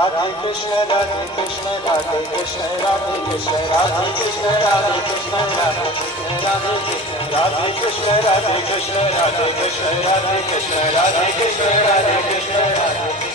Radhe Krishna, Radhe Krishna, Radhe Krishna, Radhe Krishna, Radhe Krishna, Radhe Krishna, Radhe Krishna, Radhe Krishna, Radhe Krishna, Radhe Krishna, Radhe Krishna, Radhe Krishna, Radhe Krishna, Radhe Krishna, Radhe Krishna.